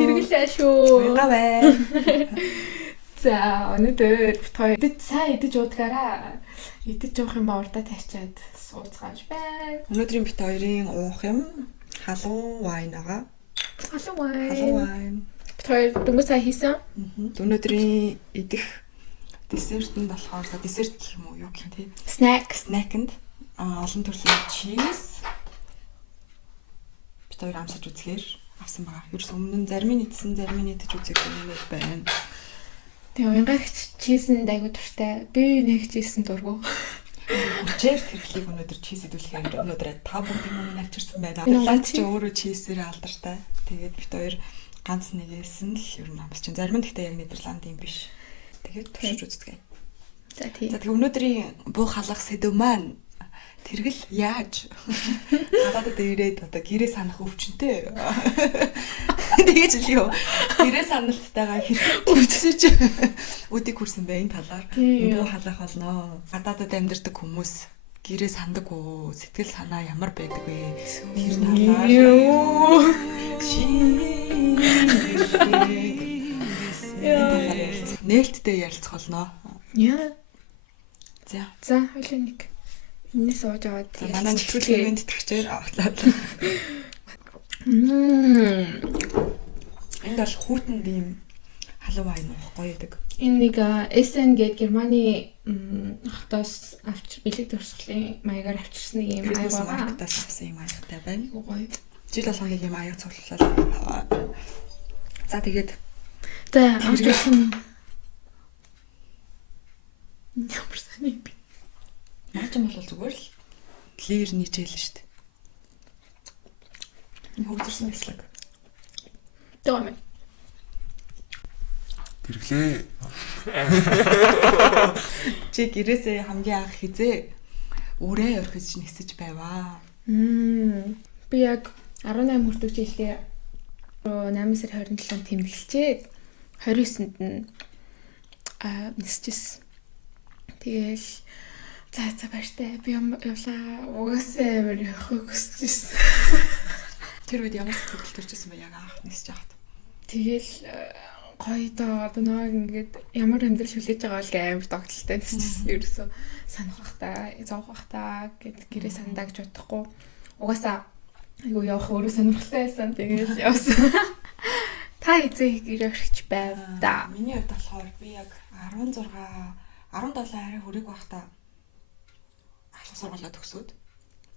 Тэргэлээ шүү. Гавэ. За, өнөөдөр бит хоёр сайн идэж уудгаараа. Идэж уух юм ба урдаа тавьчаад сууцгааж байна. Өнөөдрийн бит хоёрын уух юм халуун вайн байгаа. Халуун вайн. Бит хоёр дөнгөж сая хийсэн. Өнөөдрийн идэх десерт нь болохоор десерт гэх юм уу юу гэх юм те. Снэкэнд олон төрлийн чиз бит хоёр амсаж үзэхээр авсан байгаа. Ерөөс өмнө нь зарим нь идсэн, зарим нь идэж үзээгүй юм байна. Тэгээ уянгаагч чиз нь айгуу дуртай. Би нэг чиз нь дургу. Чиз хэрэглийг өнөөдөр чиз идүүлэхээр өнөөдөр 5 бүгдийн өмнө авчирсан байна. Ганц ч өөрөө чизээр алдартай. Тэгээд бит хоёр ганц нэгээс нь л ер нь амсч. Зарим нь гэхдээ яг Нидерландын биш. Тэгээд туршиж үздэг. За тийм. За тэгээ өнөөдрийн буу халах сэдв маань тэргэл яаж гадаадд ирээд одоо гэрээ санах өвчнөтэй. Тэгэж л юу. Гэрээ саналтайгаа хэрэг өвчсөж үдийг хүрсэн бай энэ талаар буу халах болно. Гадаадд амьдардаг хүмүүс гэрээ сандаг уу? Сэтгэл санаа ямар байдаг вэ? Тэр талаар нээлттэй ярилцах болно. Яа. За, хоёлаа нэг энэ сууж аваад манай нэвтрүүлгийн тэтгэгчээр автлаа. Энд бол хүүтэнд ийм халуун вайн уух гоё байдаг. Энэ нэг SN гээд Германы хотоос бэлэг дурсгалын маягаар авчирсан нэг юм аяг байгаа. Маркетаас авсан юм аягтай байна. Гоё. Жил болгоны юм аяг цуглууллаа. За тэгээд амж үзсэн. Ямар сайн юм бэ? Наач юм бол зүгээр л лир нийжээл шүү дээ. Хөгжирсэн мэслэг. Томэ. Тэрглээ. Чи гэрээсээ хамгийн анх хизээ өрөө орхиж нэгсэж байваа. Би яг 18 хүртэлх жилдээ 8 сарын 27-нд тэмдэглэжээ. 29-нд нь нисчихсэн. Тэгэл за баяртай. Би явлаа. Угаасаа амар явах хүсчихсэн. Тэр үед ямар сэтгэл төрчихсэн бэ яг анх нисэж байхад. Тэгэл гоё доо одоо нэг ингээд ямар амьдрал хүлээж байгаа бол амар тогтолтой нисчихсэн. Ерөөсөө санах бах та, зовх бах та гэд гэрээ сандаа гэж бодохгүй. Угаасаа айгу явах өөрөө сонирхолтой байсан. Тэгэл явсан. Та эзээ гэрээ орхиж байв да. Миний хувьд болохоор би яг 17 арай хүрэг байхдаа ахлах сургуулаа төгсөөд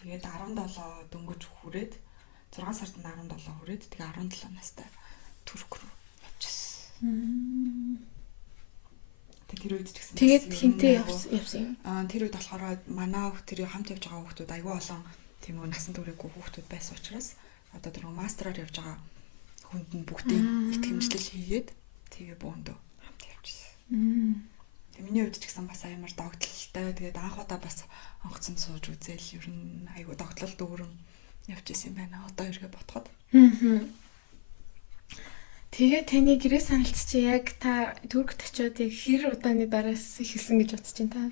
тэгээд 17 дөнгөж хүрээд 6 сард нь 17 хүрээд тэгээ 17 настай Турк руу явчихсан. Тэр үед ч гэсэн тэгээд хинтээ явсан. Тэр үед болохоор манай тэр хамт явж байгаа хүүхдүүд аягүй олон тийм үү насан туршаагүй хүүхдүүд байсан учраас одоо тэр мастраар явж байгаа хүнд нь бүгдийн итгэмжлэл хийгээд тэгээ бөөндөө хамт явчихсан. Миний хувьд ч гэсэн бас амар догтлолтой. Тэгээд анх удаа бас онгоцон сууж үзээл ер нь айгу догтлолт өөрөн явж исэн юм байна. Одоо эргээ бодоход. Тэгээ таны гэрээ саналт чи яг та Туркт очиод яг хэр удааны дараас эхэлсэн гэж бодож байна та?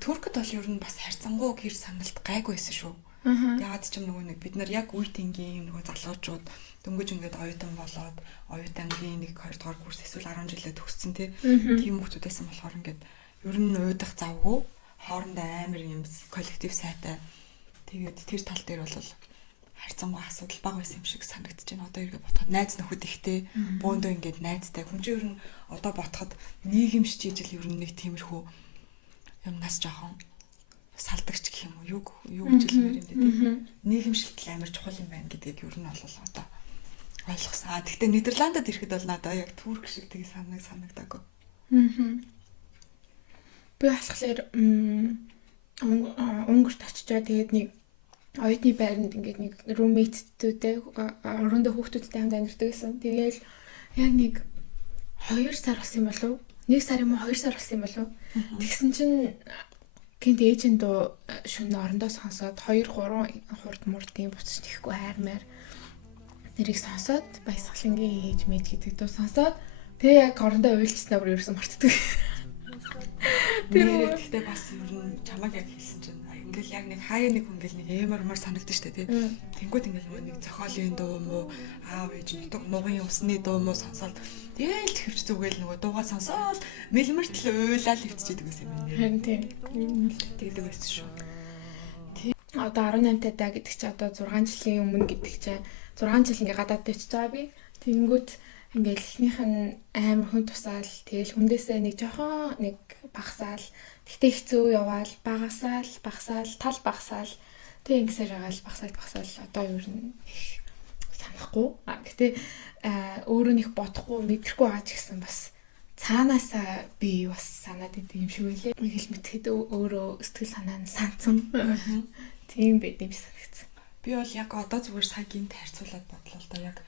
Туркт бол ер нь бас харьцангуй гэр саналт гайгүй байсан шүү. Ягаад ч юм нэг бид нар яг үеийнгийн залуучууд дөнгөж ингээд оюутан болоод оюутангийн 1-2 дугаар курс эсвэл 10 жилээ төгссөн тийм хүмүүсээс болохоор ингээд ер нь уйдах завгүй хоорондоо амар юм коллектив сайтай тэгээд тэр тал дээр бол харьцангуй асуудал бага байсан юм шиг санагдаж байна. Одоо эргээ бодоход найз нөхөд ихтэй бөөндөө ингээд найзтай хүн чинь ер нь одоо бодоход нийгэмш чижил ер нь нэг тиймэрхүү юмнаас жоохон салдагч гэх юм уу юу гэж хэлмээр юм бэ тийм нийгэмшилтэл амар чухал юм байна гэдгийг ер нь бол одоо ойлгосон. Гэхдээ Нидерландад ирэхэд бол надад яг Турк шиг тийг санагдаагүй. Би болохоор Унгарт очичоо тэгээд нэг оюутны байранд ингээд нэг румейттэй өрөөндөө хүүхдүүдтэй хамт амьдардаг гэсэн. Тэгээд яг нэг 2 сар болсон юм болов уу? 1 сар юм уу 2 сар болсон юм болов уу? Тэгсэн чинь гинт ээжийн дуу шөнө орондоо сонсоод 2 3 хурд мурдын буцаж тэхгүй хайрмаар нэрийг сонсоод баясгалангийн ээж мэд гэдэг дуу сонсоод тэгээ яг орондоо уйлчснаа бүр ерөөсөн мартдаг. Тэр ихтэй бас ер нь чамаг яг хэлсэн чинь ингээл яг нэг хаяа нэг хүн ингээл нэг эмармар санагдаж штэ тий. Тэнгүүд ингээл нэг зохиолын дуу мó аав ээж нутаг мугын усны дуу мó сонсоод тэгэл төвч зүгээл нөгөө дуугаа сонсоод мэлмэртэл уйлал хөвчихэд байсан юм нэ. Харин тийм. Тэгдэг байсан шүү. Одоо 18 таа гэдэг чи одоо 6 жилийн өмнө гэдэг чи 6 жил ингээ гадаад тавьчихж байгаа би. Тэнгүүд ингээл эхнийх нь амар хүн тусаал тэгэл хүндээсээ нэг жоохон нэг багасаал тэгтээ хэцүү яваал багасаал тал багасаал тэг ингэсээр байгаа л багасаал одоо ер нь их санахгүй гэтээ өөрөө нэг бодохгүй мэдрэхгүй байгаа ч гэсэн бас цаанаасаа би бас санаад идэв юм шиг үлээ хэл мэтгэд өөрөө сэтгэл санаа нь санцсан тийм байд юм санагдсан би бол яг одоо зүгээр саягийн харьцуулаад бодлоо л да яг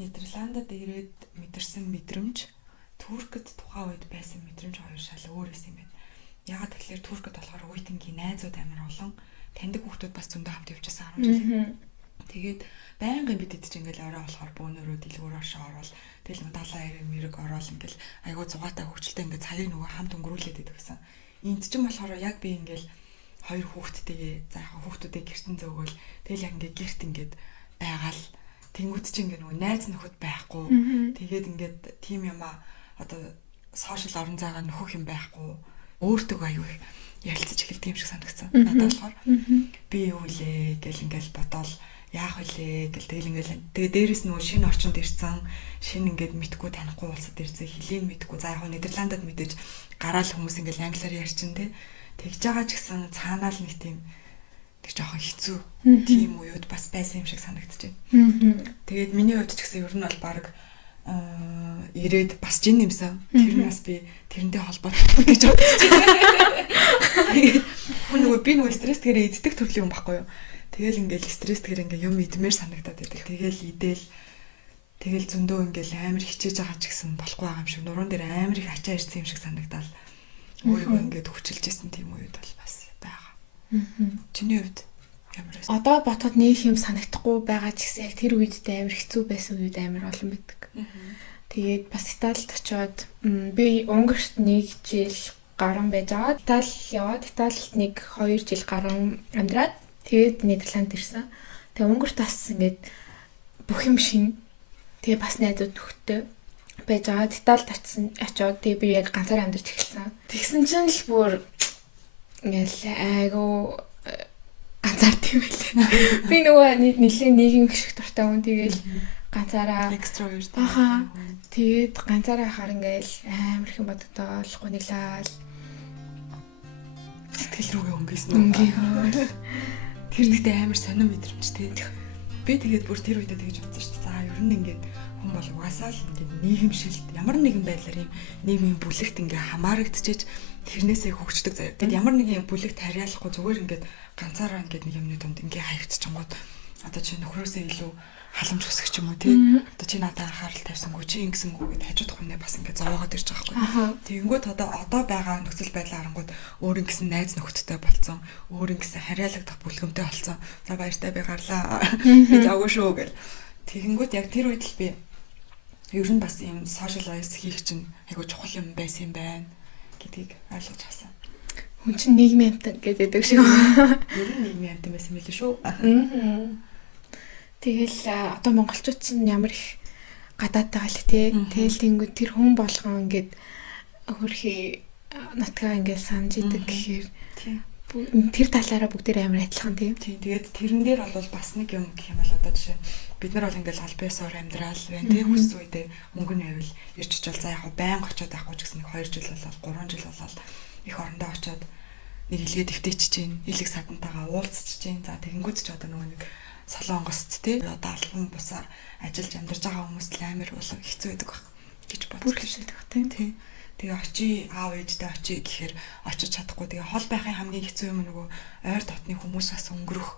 Нидерландад ирээд мэдэрсэн мэдрэмж Туркид тухайн үед байсан мэдрэмж хоёр шал өөр байсан юм байна. Ягаад тэгэхээр Туркид болохоор үеийнгийн найзууд амар олон таньдаг хүмүүс бас зөндөө хамт явжсан 10 жил. Тэгээд байнгын бид хэд ч ингээл орой болохоор бөөнөрөө дэлгүүр оршоо орвол тэгэл 70 мэрэг ороод ингээл айгуу зугаатай хөвчлөлтэй ингээл цагийг нөгөө хамт өнгөрүүлээд байдаг гэсэн. Энд ч юм болохоор яг би ингээл хоёр хүүхэдтэйгээ за яг хүүхдүүдээ гэртэн зөөгөл тэгэл яг ингээ гэрт ингээд байгаал тэнгууд чи ингээ нөгөө найз нөхөд байхгүй. Тэгээд ингээд тим юм одоо сошиал орон зайгаа нөхөх юм байхгүй. Өөртөө аюу ярилцаж эхэлдэг юм шиг санагдсан. Надад болохоор би юу лээ гэл ингээл бодоол яах вүлээ гэл тэгэл ингээл тэгээ дээрэс нөгөө шинэ орчинд ирсэн шинэ ингээд мэдгүй танихгүй улсад ирсэн хэлийг мэдгүй за яг Нидерландад мэдээж гараал хүмүүс ингээл англиар ярьчин те тэгж байгаа ч гэсэн цаанаал нэг тийм тэг жоохон хэцүү тийм уууд бас байсан юм шиг санагдчихэв. Тэгээд миний хувьд ч гэсэн ер нь бол баг ирээд бас жин нэмсэн. Тэр нь бас би тэрнтэй холбоотой гэж бодчих. Хүн би нөгөө стресстгээр иддэг төрлийн хүн байхгүй юу. Тэгэл ингээл стресстгээр ингээ юм идмээр санагдаад байдаг. Тэгэл идэл тэгэл зөндөө ингээл амар хичээж байгаа ч гэсэн болохгүй байгаа юм шиг нуруунд дээр амар их ачаа ирсэн юм шиг санагдал. Өөрийгөө ингээд хүчилж исэн тийм үед бол бас байгаа. Чиний хувьд ямар вэ? Одоо ботход нэг юм санагдахгүй байгаа ч гэсэн яг тэр үедээ амар хэцүү байсан үед амар олон байдаг. Тэгээд бас Италид очиод би Унгарт 1 жил гарan байж байгаа. Итали яваад Италид 1-2 жил гарan амьдраад тэгээд Нидерланд ирсэн. Тэгээд Унгарт бас ингээд бүх юм шин. Тэгээд бас найзууд нөхдөд байж байгаа. Италид очиод тэгээд би яг ганцаар амьдарч эхэлсэн. Тэгсэн чинь л бүр ингээл айгу ганцаар тийм байлаа. Би нөгөө нэлийн нийгэм гიშг дуртай хүн тэгээд ганцаараа экстроверт. Тэгээд ганцаараа хахаар ингээл амар их боддог гуниглал сэтгэл рүүгээ өнгөсөн. Тэр нэгтэй амар сонирн мэдрэмжтэй. Би тэгээд бүр тэр үедээ тэгж бодсон шүү дээ. За ер нь ингээд хүн бол угаасаа л ингээд нийгэмшилт ямар нэгэн байдлаар юм нийгмийн бүлэгт ингээд хамаарагдчихэж тэрнээсээ хөгждөг заяа. Тэгэд ямар нэгэн бүлэгт харьяалахгүй зүгээр ингээд ганцаараа ингээд нэг юмны дунд ингээд хаягдчихгод одоо чи нөхрөөсөө илүү халамж хүсэх ч юм уу тий. Одоо чи надад анхаарал тавьсангүй чи ингэсэнгүү гэд хажууд хүнээ бас ингээд зовоогоод ирж байгаа байхгүй. Тэгэнгүүт одоо байгаа нөхцөл байдал харангууд өөрийн гэсэн найз нөхдөдтэй болцсон. Өөрийн гэсэн харьяалагдах бүлгэмтэй болцсон. За баяртай би гарлаа. Би завгүй шүү гэл. Тэгэнгүүт яг тэр үед л би ер нь бас юм socialize хийх чинь айгуу чухал юм байсан юм байна гэдгийг ойлгож авсан. Хүн чинь нийгмийн амтан гэдэг шиг. Ер нь нийгмийн амтан байсан мэлээ шүү. Тэгэл одоо монголчууд чинь ямар их гадаадтай гал тий. Тэгэл тэнгүү тэр хүн болгон ингээд хөрхи нутгаа ингээд санаж идэг гэхээр тэр талаараа бүгдээр амар адилхан тий. Тэгээд тэрэн дээр бол бас нэг юм гэх юм бол одоо жишээ бид нар бол ингээд аль биесээр амьдрал байна тий. Хүссэн үедээ мөнгө нь байвал ирж очил за яг байн очиод авахгүй ч гэсэн 2 жил болол 3 жил болол их орондоо очиод нэг илгээ дэвтээч чинь илэг садантайгаа уулзч чинь за тэгэнгүүт ч одоо нөгөө нэг Солонгост тий одоо албан бусаар ажиллаж амьдарч байгаа хүмүүс л амар болон хэцүү байдаг баг гэж бодсон тий. Тэгээ очий аав ээжтэй очий гэхээр очиж чадахгүй тэгээ хол байхын хамгийн хэцүү юм нөгөө ойр дотны хүмүүс бас өнгөрөх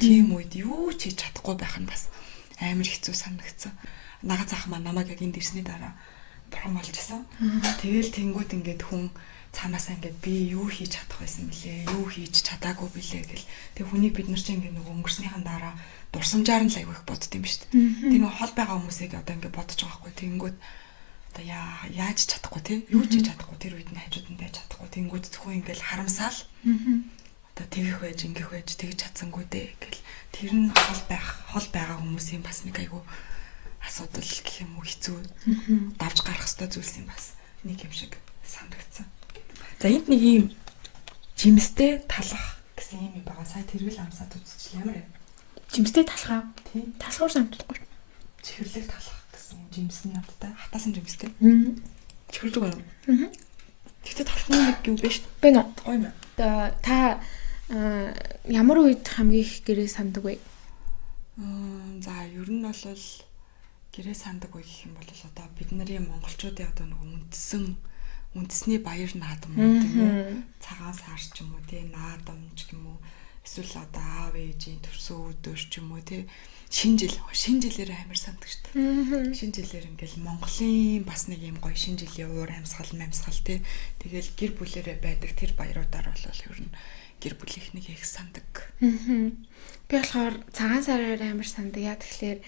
тийм үед юу ч хийж чадахгүй байх нь бас амар хэцүү санагдсан. Нага цаах маань намайг яг энд ирсний дараа бурхан болж исэн. Тэгэл тэнгууд ингээд хүн цаанаасаа ингээд би юу хийж чадах байсан бэлээ, юу хийж чадаагүй бэлээ гэл. Тэг хүнийг бид нар чинь ингээд нөгөө өнгөрснийхэн дараа дурсамжаар нь л аягүй их бодд юм ба шүү дээ. Тэг нөгөө хол байгаа хүмүүсийг одоо ингээд бодож байгаа хгүй. Тэгэнгүүт одоо яаж чадахгүй тий, юу ч хийж чадахгүй тэр үед нь хажууд нь байж чадахгүй. Тэгэнгүүт зөвхөн ингээд харамсаал. Одоо тэгэх байж, ингэх байж, тэгж чадсангүй дээ гэл. Тэр нь хол байгаа хүмүүсийн бас нэг аягүй асуудал гэх юм уу, хэцүү давж гарах хэвээр зүйлс юм бас нэг юм шиг санагдсан. За энд нэг юм жимстэй талах гэсэн юм байгаа. Сая тэргэл амсаад үзчихлээ ямар юм? Жимстэй талхаа. Тийм. Талхуур самтдаггүй. Чихэрлэг талах гэсэн жимсний амттай. Хатаасан жимстэй. Чихэрлэг байна. Тэгтээ талхны нэг юу бэ шүү дээ. Би нөө. Гоё юм. Та ямар үед хамгийн их гэрээ санддаг вэ? За ер нь бол гэрээ санддаг үе гэх юм бол одоо бид нарын монголчуудын одоо нэг үндэсний баяр наадам тийм үү, цагаан сар ч юм уу тийм наадамч юм уу, эсвэл одоо аав ээжийн төрсөн өдөр ч юм уу тийм шинэ жилээр амар санддаг шүү дээ. Шинэ жилээр ингээл Монголын бас нэг юм гоё шинэ жилийн уур амьсгал тийм тэгэл гэр бүлэрээ байдаг тэр баяруудаар бол ер нь гэр бүлийнхнийг их санддаг. Би болохоор цагаан сараар амар санддаг. Яа тэгэхээр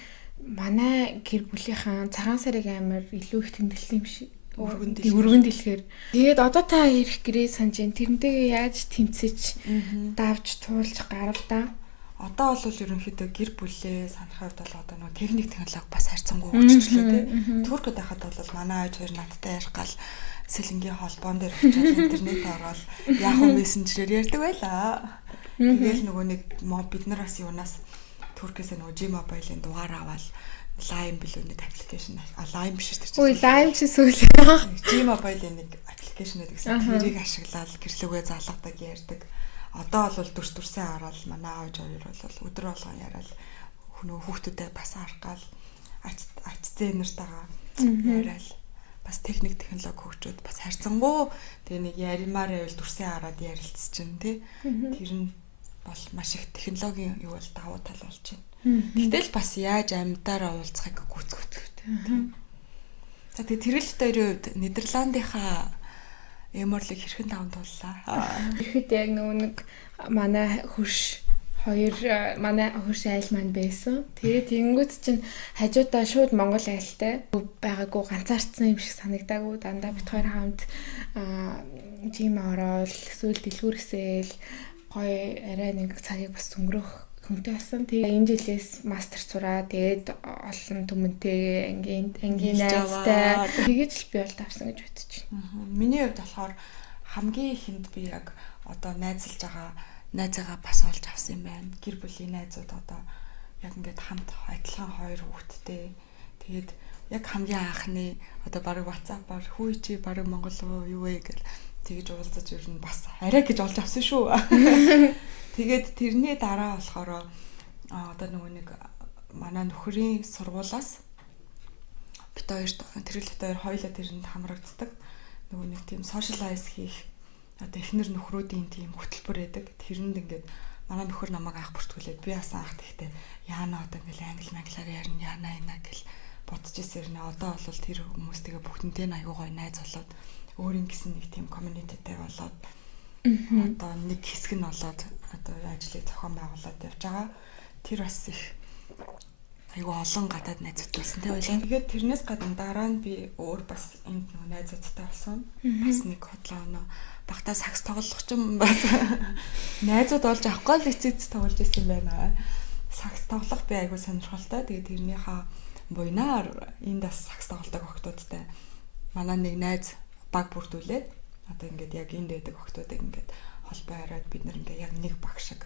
манай гэр бүлийнхэн цагаан сарыг амар илүү их тэмдэглэсэн юм шиг. Өргөн дэлгээр. Тэгээд одоо та ирэх гэрээ санаж байна. Тэрнтэйгээ яаж тэмцэж давж туулж гарав та? Одоо бол ерөнхийдөө гэр бүлээ санахад бол одоо нэг техник технологи бас харьцангуй хөгжчихлөө тий. Туркод байхад бол манай ээж хоёр надтай ярих гал сэлэнгийн холбоон дээр очиод интернет ороод яг мессенжерээр ярьдаг байлаа. Тэгэл нөгөө нэг бид нар бас юунаас Туркээс нөгөө G-Mobile-ийн дугаар аваад Lime билүү нэг аппликейшн Lime биш шүү дээ. Ой, Lime чи сүүл. G-Mobile-ийн нэг аппликейшн гэдэг гэсэн. Тэрийг ашиглаад гэрлүүгээ залгадаг ярьдаг. Одоо бол дүрсээ хараад манай аав хоёр бол өдөр болгон яриад хүүхдүүдэд бас харах гал ач зээнэртэйгээ яриад бас техник технологи хөгжөөд бас харьцангуй тэгээ нэг яримаар байвал дүрсээ хараад ярилцж чинь тий. Тэр нь бол маш их технологийн юу бол давуу тал болж байна. Гэтэл бас яаж амьдаараа уулзахыг гүйцэтгэв. За тэгээ тэрэлт хоёрын хувьд Нидерландынхаа эморлыг хэрхэн даван тууллаа? Ихэд яг нэг манай хөрш айл маань байсан. Тэгээд тэгэнгүүт чинь хажуудаа шууд монгол айлтай байгаагүй ганцаарцсан юм шиг санагдаагүй. Дандаа бит хоёр хамт жим ороод эсвэл дэлгүүрсээл гоё арай нэг цагийг бас өнгөрөх хүнтэй болсон. Тэгээ энэ жилээс мастер сураа. Тэгээд олон түмэнтэй ангийн найзтай. Тэгэж л би бол давсан гэж бодож байна. Миний хувьд болохоор хамгийн ихэнд би яг одоо найзалж байгаа найзаагаа бас олж авсан юм байна. Гэр бүлийн найзууд одоо яг ингээд хамт адилхан хоёр хүүхэдтэй. Тэгээд яг хамгийн анхны одоо баг WhatsApp-аар хүү чи баг Монгол руу юу вэ гэл тэгж уулзаж ер нь бас арай гэж олж авсан шүү. Тэгээд тэрний дараа болохоор одоо нөгөө нэг манай нөхрийн сургуулаас бит хоёрт тэрэлт хоёр хоёулаа тэрэнд хамрагддаг. Нөгөө нэг тийм socialize хийх одоо эхнэр нөхрүүдийн тийм хөтөлбөр байдаг. Тэрэнд ингээд манай нөхөр намайг анх бүртгүүлээд би бас анх тэгтээ яана одоо ингээл англиар ярина яана гэл бодож ирсэн. Одоо бол тэр хүмүүстэйгээ бүгднтэй аягүй гоё найз болоод өөрийн гэсэн нэг тийм community-тэй болоод одоо нэг хэсэг нь болоод одоо ажлыг зохион байгуулад явж байгаа. Тэр бас их айгүй олон гадаад найзууд болсон тий байлаа. Тэгээд тэрнээс гадна дараа нь би өөр бас энд нэг найзуудтай болсон. Бас нэг хотлоо оноо багтаа сакс тоглох ч юм бас найзууд олж авахгүй л эцэц тоглож ирсэн байна. Сакс тоглох би айгүй сонирхолтой. Тэгээд тэрнийхээ буйнаар энд бас сакс тоглодог охтуудтай манай нэг найз баг бүрдүүлээд одоо ингээд яг энд дэдэг охтуудыг ингээд холбоо хараад бид нар ингээд яг нэг баг шиг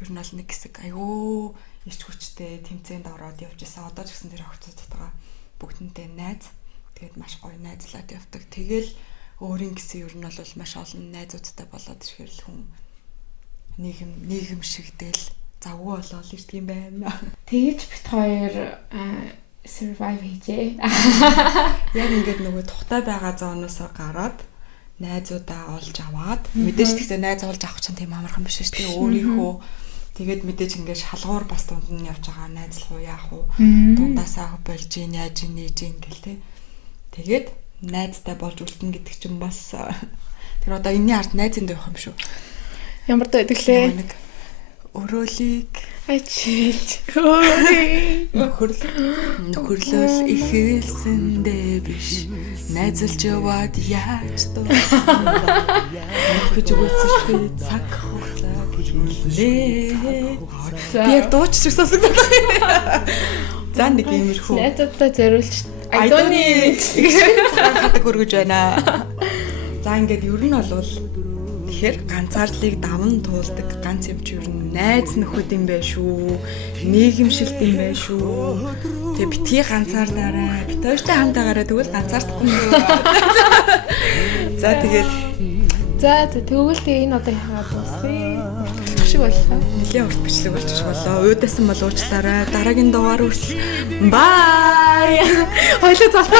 ер нь бол нэг хэсэг айгүй ич хүчтэй тэмцээнд ороод явж исэн. Одоо ч гэсэн тэр охтуудтайгаа бүгднтэй найз. Тэгээд маш гоё найзлаад явдаг. Тэгэл өөрийн гэсэн ер нь бол маш олон найзуудтай болоод ирэхээр л хүн нийгэм шигдэл завгүй болоод ирдэг юм байна. Тэгэж бит хоёр survive хийжээ. Яг ингээд нөгөө тухтай байгаа зооноосоо гараад найзуудаа олж аваад мэдээж тэгсээ найз олж авах чинь тийм амархан биш шүү дээ. Өөрийнхөө тэгээд мэдээж ингээд шалгуур бас дунд нь явж байгаа найзлах уу яах уу дундаасаа болж ийн яаж нээж ийн гэл тэ. Тэгээд найзтай болж үлдэн гэдэг чинь бас Тэр одоо энэний ард найзын дуу юм шүү. Ямар дуу байдаг лээ? Нэг өрөөлийг Ачиж. Нөхөрлөл ихэлсэндээ биш. Найзалж яваад яаж дууссан бэ? Нөхөж өгөөсөж би цаг хугацаа гэлээ. Би яг дууч шиг сонсогдоод байна. За нэг иймэрхүү. Найзуудаа зориулж I don't need хатаг өргөж байна. За ингээд ер нь бол тэгэхээр ганцаарлыг даван туулдаг ганц юм чи ер нь найз нөхөд юм байна шүү. Нийгэмшилт юм байна шүү. Тэгээ битгий ганцаарлаарай. Бит хоёртой хамтаагаараа тэгвэл ганцаардахгүй юм. За тэгээд тэгвэл тэгээ энэ одоо яагаад дуусвэ? Шиг боллоо. Нилээ урт бичлэг болчих болоо. Уйдасан бол уучлаарай. Дараагийн дугаар хүртэл bye. Хоёлоо залпаа.